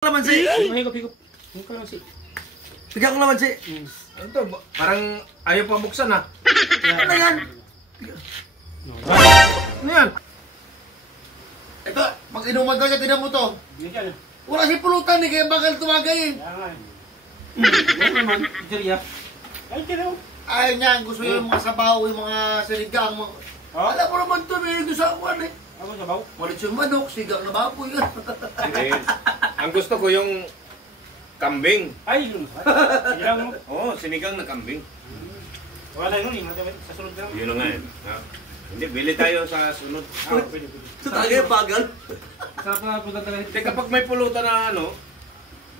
Kalamansi. Higop-higop. Yung kalamansi. Bigyan ko kalamansi. Ano to? Parang ayaw pa buksan ha. Ano yan? Ano yan? Ito, pag inuman daw niya, tinan mo to. Yan. Wala si pulutan eh, kaya bakal tumagay eh. Kaya nga. Yan naman. Jerya. Ay, tira mo. Ayaw niya, gusto niya yung mga sabaw, yung mga sinigang. Alam mo naman to, may gusto ako eh. Ako sabaw. Malit yung manok, sigang na baboy. Hindi. Ang gusto ko yung kambing. Ay, yun. Sinigang mo. Oo, sinigang na kambing. Wala na yun eh. Sa sunod na lang. Yun na nga eh. Ha? Hindi, bili tayo sa sunod. Pwede. Ito talaga yung bagal. Sarap na punta talaga. Hindi, kapag may pulutan na ano,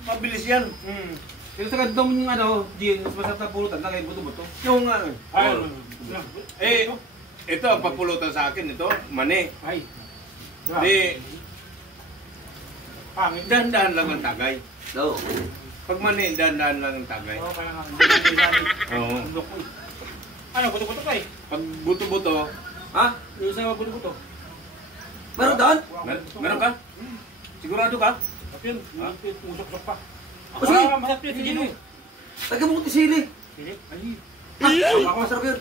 mabilis yan. Pero sa ganda mo yung ano, Gian, mas masarap na pulutan, lagay buto-buto. Yung nga. Ay, Oo. Ito ang papulutan sa akin. Ito, mani. ay. Di, Pangit. dahan-dahan lang ang tagay. No. Pag mani, dahan-dahan lang ang tagay. Oo, kaya nga. Hindi na Oo. Ano, buto-buto ka eh. Pag buto-buto, Ha? Yung sa buto-buto. Meron doon? meron ka? Sigurado ka? Masarap yun. Musok-sok pa. O sige. Masarap yun. Sige, no. Lagyan mo ko sili. Sige. Ay. Ako masarap yun.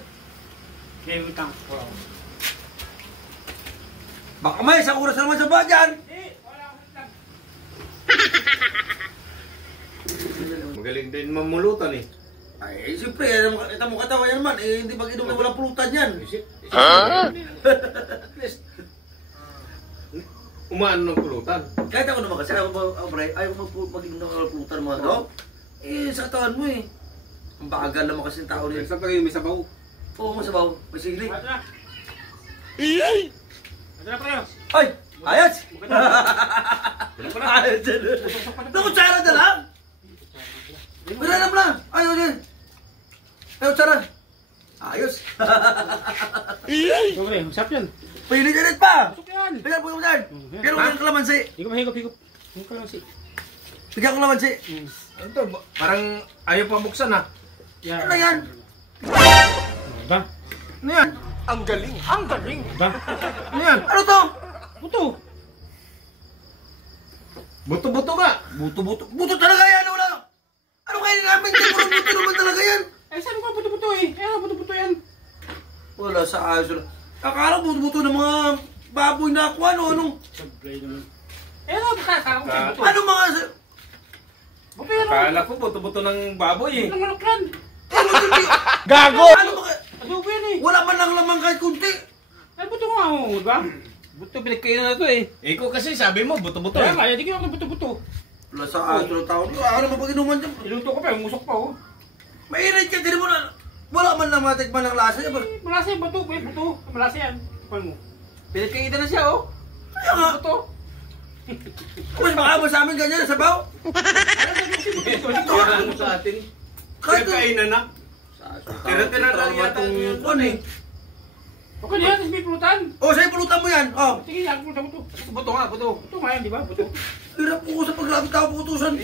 Kaya yung tang. Baka may isang oras na naman sa badyan. Wala akong tang. Magaling din mamulutan eh. Ay, siyempre, ito mo katawa yan naman. Eh, hindi mag-inom na walang pulutan yan. Umaan ng pulutan. Kahit ako naman kasi, ayaw mag-inom na walang pulutan mga to. Eh, sa katawan mo eh. Ang bagal naman kasi ng tao niya. Saan tayo may sabaw? Oo, masabaw. May sili. Ito na. Ito na pareho. Ay! Ayos! Wala pa na. Ayos dyan. Nakutsara dyan ha? Wala na pala. Ayos dyan. Ayos, tsara. Ayos. Ito pareho. Masarap yan. Pili ka rin pa. Masok yan. Bigyan ko dyan. Pero ko ng kalamansi. Higop-higop. Yung kalamansi. Bigyan ko kalamansi. Ano to? Parang ayaw pa buksan ha. Yan. Ano yan? Ba? Ano yan? Ba? Ano yan? Ano to? Buto. Buto-buto ka. Buto-buto. Buto talaga yan. Wala. Ano kaya namin? Buto naman talaga yan. Eh, saan ko buto-buto eh? Eh, buto-buto yan. Wala sa ayos. Akala buto-buto ng mga baboy na ako. Ano? Sablay naman. Eh, ano? Kala ko buto. Ano mga... Buto yan. Akala ko buto-buto ng baboy eh. Ang manok yan. Gago! Ano mga... Adobo yan eh. Wala man lang lamang kahit kunti. Ay, buto nga oh, di ba? Buto, pinagkainan na ito eh. Ikaw kasi sabi mo buto-buto Kaya eh. nga, hindi ko ako buto-buto. Wala sa ayos ng tao. Ano naman pag inuman dyan? Iluto ko pa, musok pa oh. Mainit ka. Hindi mo na... Wala man lang matikman ng lasa. Malasa yung buto, buto. Malasa yan. Kuhan mo. Pinagkainan na siya oh. Kaya nga. Buto. Mas makama sa amin ganyan. Sabaw. Tira mo sa atin. Kahit Kaya kainan na. Tira-tira lang yata yung Ano eh? Okay yan, tapos may pulutan. Oh, sa'yo pulutan mo yan. Oh. Sige, ako pulutan mo to. Buto nga, buto. Buto nga yan, di ba? Buto. Hirap po ko sa paglapit ako putusan.